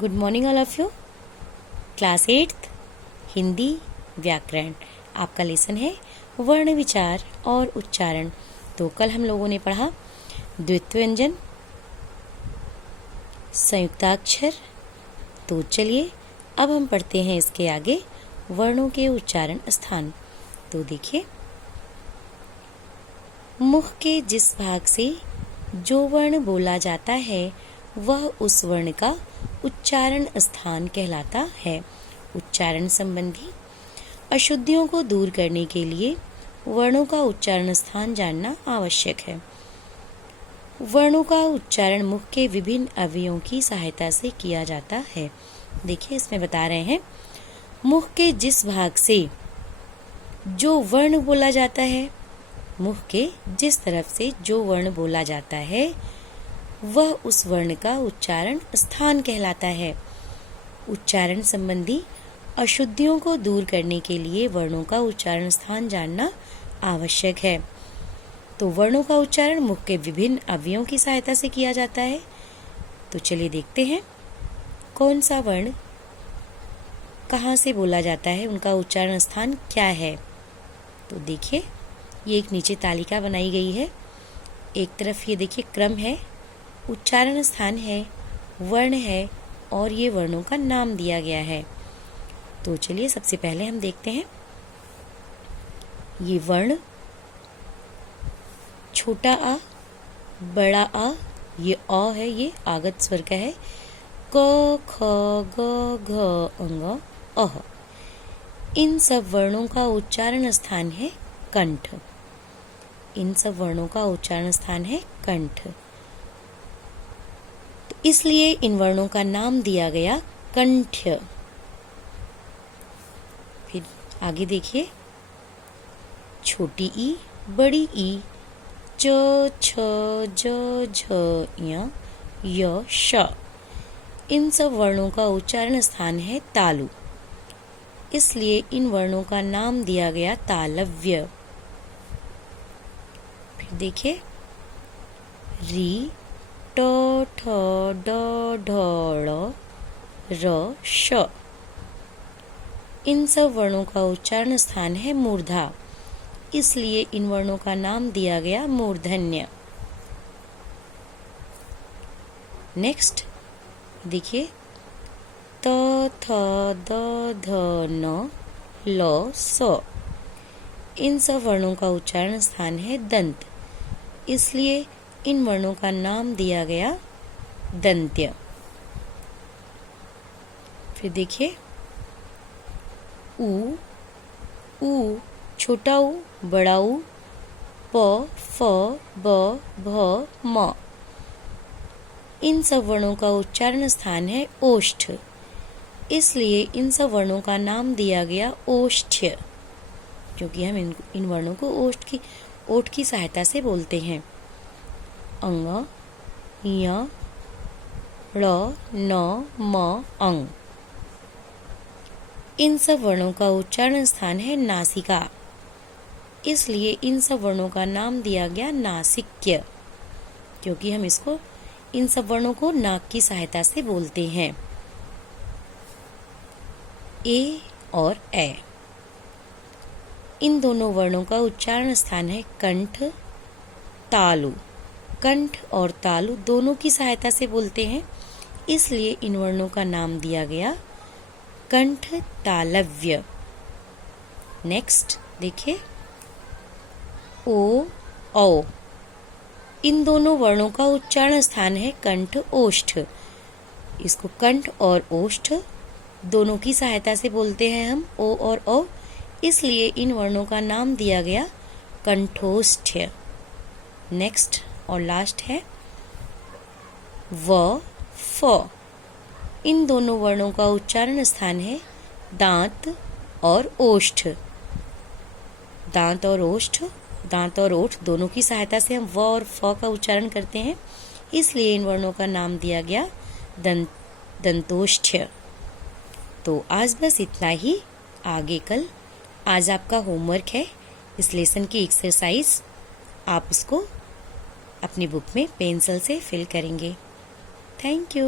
Good morning all of you. Class 8th Hindi व्याकरण, आपका lesson है वर्ण विचार और उच्चारण। तो कल हम लोगों ने पढ़ा द्वित्व व्यंजन, संयुक्ताक्षर। तो चलिए अब हम पढ़ते हैं इसके आगे वर्णों के उच्चारण स्थान। तो देखिए, मुख के जिस भाग से जो वर्ण बोला जाता है वह उस वर्ण का उच्चारण स्थान कहलाता है। उच्चारण संबंधी अशुद्धियों को दूर करने के लिए वर्णों का उच्चारण स्थान जानना आवश्यक है। वर्णों का उच्चारण मुख के विभिन्न अवयवों की सहायता से किया जाता है। देखिए, इसमें बता रहे हैं, मुख के जिस भाग से जो वर्ण बोला जाता है, मुख के जिस तरफ से जो वर्ण बोला जाता है वह उस वर्ण का उच्चारण स्थान कहलाता है। उच्चारण संबंधी अशुद्धियों को दूर करने के लिए वर्णों का उच्चारण स्थान जानना आवश्यक है। तो वर्णों का उच्चारण मुख के विभिन्न अवयवों की सहायता से किया जाता है। तो चलिए देखते हैं कौन सा वर्ण कहाँ से बोला जाता है, उनका उच्चारण स्थान क्या है। तो देखिए, ये एक नीचे तालिका बनाई गई है। एक तरफ ये देखिए क्रम है, उच्चारण स्थान है, वर्ण है और ये वर्णों का नाम दिया गया है। तो चलिए सबसे पहले हम देखते हैं ये वर्ण, छोटा आ, बड़ा आ, ये अ है, ये आगत स्वर का है। क, ख, ग, घ, अंग, अह। इन सब वर्णों का उच्चारण स्थान है कंठ। इन सब वर्णों का उच्चारण स्थान है कंठ। तो इसलिए इन वर्णों का नाम दिया गया कंठ्य। फिर आगे देखिए, छोटी ई, बड़ी ई, च, छ, ज, झ, य, श। इन सब वर्णों का उच्चारण स्थान है तालु। इसलिए इन वर्णों का नाम दिया गया तालव्य। फिर देखिए, री, ट, ठ, ड, ढ, ड़, र, श। इन सब वर्णों का उच्चारण स्थान है मूर्धा। इसलिए इन वर्णों का नाम दिया गया मूर्धन्य। नेक्स्ट देखिए, त, थ, द, ध, न, ल, स। इन सब वर्णों का उच्चारण स्थान है दंत। इसलिए इन वर्णों का नाम दिया गया दंत्य। फिर देखिए, ऊ, ऊ, छोटा ऊ, बड़ा ऊ, प, फ, ब, भ, म। इन सब वर्णों का उच्चारण स्थान है ओष्ठ। इसलिए इन सब वर्णों का नाम दिया गया ओष्ठ्य, क्योंकि हम इन वर्णों को ओठ की सहायता से बोलते हैं। अंग, य, ळ, न, म, अंग। इन सब वर्णों का उच्चारण स्थान है नासिका। इसलिए इन सब वर्णों का नाम दिया गया नासिक्य, क्योंकि हम इन सब वर्णों को नाक की सहायता से बोलते हैं। ए और ए, इन दोनों वर्णों का उच्चारण स्थान है कंठ, तालु। कंठ और तालु दोनों की सहायता से बोलते हैं। इसलिए इन वर्णों का नाम दिया गया कंठ तालव्य। नेक्स्ट देखिए, ओ, औ। इन दोनों वर्णों का उच्चारण स्थान है कंठ ओष्ठ। इसको कंठ और ओष्ठ दोनों की सहायता से बोलते हैं हम, ओ और औ। इसलिए इन वर्णों का नाम दिया गया कंठोष्ठ्य। नेक्स्ट और लास्ट है व, फ। इन दोनों वर्णों का उच्चारण स्थान है दांत और ओष्ठ। दांत और ओठ दोनों की सहायता से हम व और फ का उच्चारण करते हैं। इसलिए इन वर्णों का नाम दिया गया दंतोष्ठ्य। तो आज बस इतना ही। आगे कल आज आपका होमवर्क है, इस लेसन की एक्सरसाइज आप इसको अपनी बुक में पेंसिल से फिल करेंगे। Thank you.